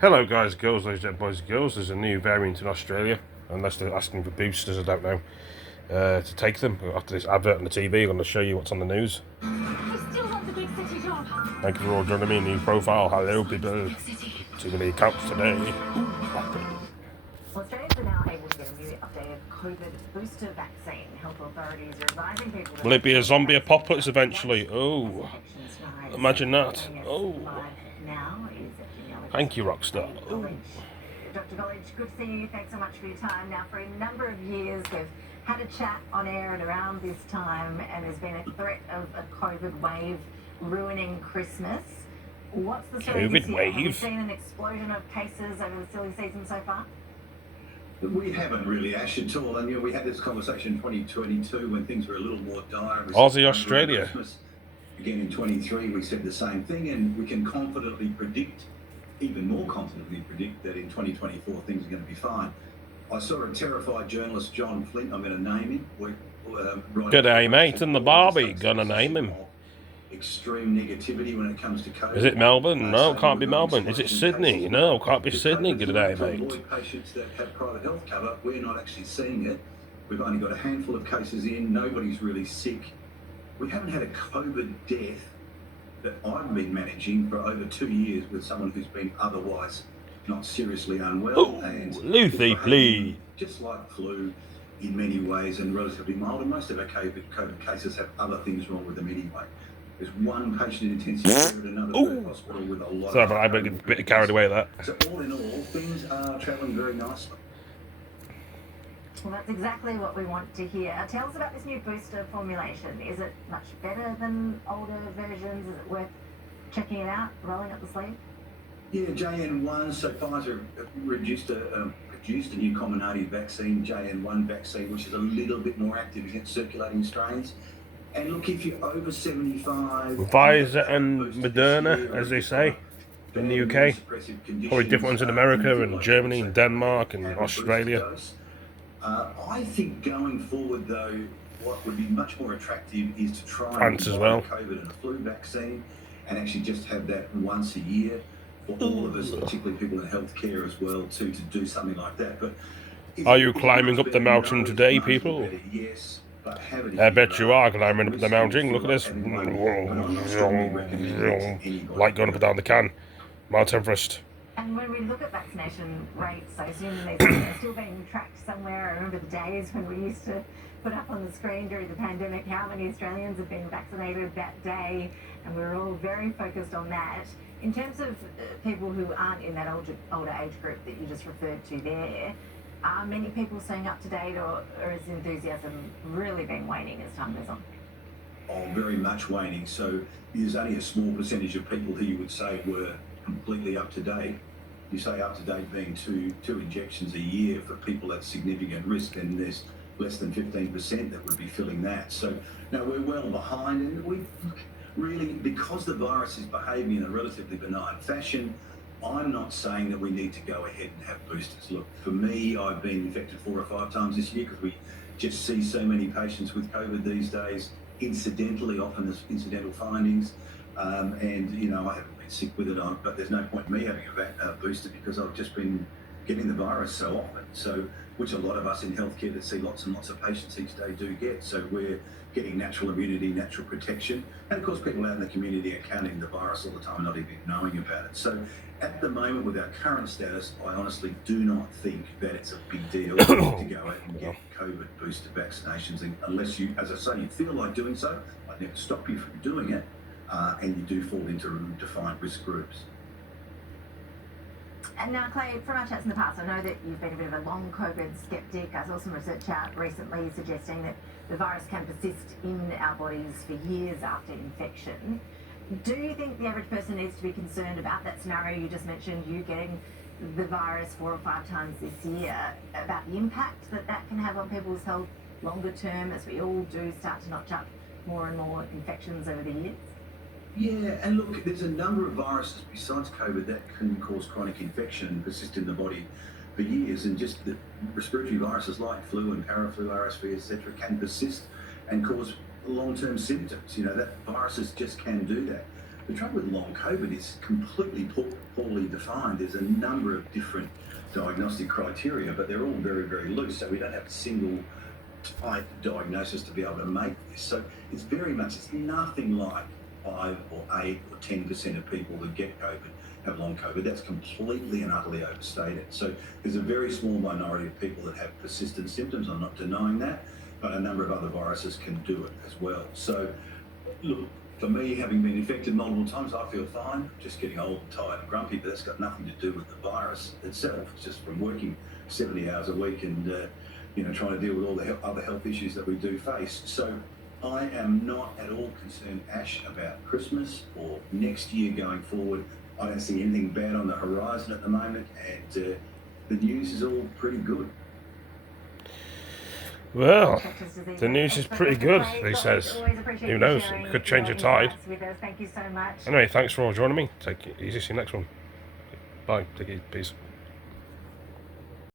Hello guys, girls, ladies and boys and girls. There's a new variant in Australia, unless they're asking for boosters, I don't know, to take them. After this advert on the TV, I'm going to show you what's on the news. We still want the big city job. Thank you for all joining me. New profile. Hello people. Too many accounts today. Australians are now able to get a new updated COVID booster vaccine. Health authorities are advising people to... Will it be a zombie apocalypse eventually? Oh, imagine that. Oh, thank you, Rockstar. Oh. Dr. College, good seeing you. Thanks so much for your time. Now, for a number of years, we've had a chat on air and around this time, and there's been a threat of a COVID wave ruining Christmas. What's the story this year? Have you seen an explosion of cases over the silly season so far? We haven't really, Ash, at all. And we had this conversation in 2022 when things were a little more dire. Aussie, Australia. Again, in 23, we said the same thing, and we can confidently predict, even more confidently predict, that in 2024 things are going to be fine. I saw a terrified journalist, John Flint, I'm going to name him. G'day, mate, and the Barbie, gonna name him. Extreme negativity when it comes to COVID. Is it Melbourne? No, can't be Melbourne. Is it Sydney? No, can't be Sydney. G'day, mate. Patients that have private health cover, we're not actually seeing it. We've only got a handful of cases in. Nobody's really sick. We haven't had a COVID death that I've been managing for over 2 years with someone who's been otherwise not seriously unwell. Oh, and Lucy, please. Just like flu in many ways and relatively mild. And most of our COVID cases have other things wrong with them anyway. There's one patient in intensive care at another hospital with a lot. Sorry, but I'm a bit carried away with that. So all in all, things are travelling very nicely. Well, that's exactly what we want to hear. Tell us about this new booster formulation. Is it much better than older versions? Is it worth checking it out, rolling up the sleeve? Yeah, JN1. So Pfizer produced a new Comirnaty vaccine, JN1 vaccine, which is a little bit more active against circulating strains. And look, if you're over 75... Pfizer and Moderna, as they say, in the UK. Probably different ones in America and Germany and Denmark and Australia. I think going forward, though, what would be much more attractive is to try France as well. COVID and a flu vaccine and actually just have that once a year for all of us, particularly people in healthcare as well, to do something like that. But are you climbing up the mountain today, people? Yes. I bet you are climbing up the mountain. Look at this. Like going up and down the can. Mount Everest. And when we look at vaccination rates, I assume they're still being tracked somewhere. I remember the days when we used to put up on the screen during the pandemic how many Australians have been vaccinated that day, and we were all very focused on that. In terms of people who aren't in that older age group that you just referred to there, are many people staying up to date, or is enthusiasm really been waning as time goes on? Oh, very much waning. So there's only a small percentage of people who you would say were completely up to date. You say up to date being two injections a year for people at significant risk, and there's less than 15% that would be filling that. So now we're well behind, and we really, because the virus is behaving in a relatively benign fashion, I'm not saying that we need to go ahead and have boosters. Look, for me, I've been infected 4 or 5 times this year because we just see so many patients with COVID these days, incidentally, often as incidental findings. And, you know, I haven't been sick with it, but there's no point in me having a booster because I've just been getting the virus so often. So, which a lot of us in healthcare that see lots and lots of patients each day do get. So we're getting natural immunity, natural protection. And of course, people out in the community are counting the virus all the time, not even knowing about it. So at the moment, with our current status, I honestly do not think that it's a big deal to go out and get COVID booster vaccinations. And unless you, as I say, you feel like doing so, I'd never stop you from doing it. And you do fall into defined risk groups. And now, Clay, from our chats in the past, I know that you've been a bit of a long COVID skeptic. I saw some research out recently suggesting that the virus can persist in our bodies for years after infection. Do you think the average person needs to be concerned about that scenario you just mentioned, you getting the virus 4 or 5 times this year, about the impact that can have on people's health longer term as we all do start to notch up more and more infections over the years? Yeah, and look, there's a number of viruses besides COVID that can cause chronic infection and persist in the body for years, and just the respiratory viruses like flu and paraflu, RSV, etc., can persist and cause long-term symptoms. You know, that viruses just can do that. The trouble with long COVID is completely poorly defined. There's a number of different diagnostic criteria, but they're all very, very loose. So we don't have a single type diagnosis to be able to make this. So it's very much, it's nothing like 5 or 8 or 10% of people that get COVID have long COVID. That's completely and utterly overstated. So there's a very small minority of people that have persistent symptoms. I'm not denying that, but a number of other viruses can do it as well. So look, for me, having been infected multiple times, I feel fine. Just getting old and tired and grumpy, but that's got nothing to do with the virus itself. It's just from working 70 hours a week and trying to deal with all the other health issues that we do face. So I am not at all concerned, Ash, about Christmas or next year going forward. I don't see anything bad on the horizon at the moment, and the news is all pretty good. Well, the news is pretty good, he says. Who knows? It could change the tide. Thank you so much. Anyway, thanks for all joining me. Take it easy. See you next one. Bye. Take it easy. Peace.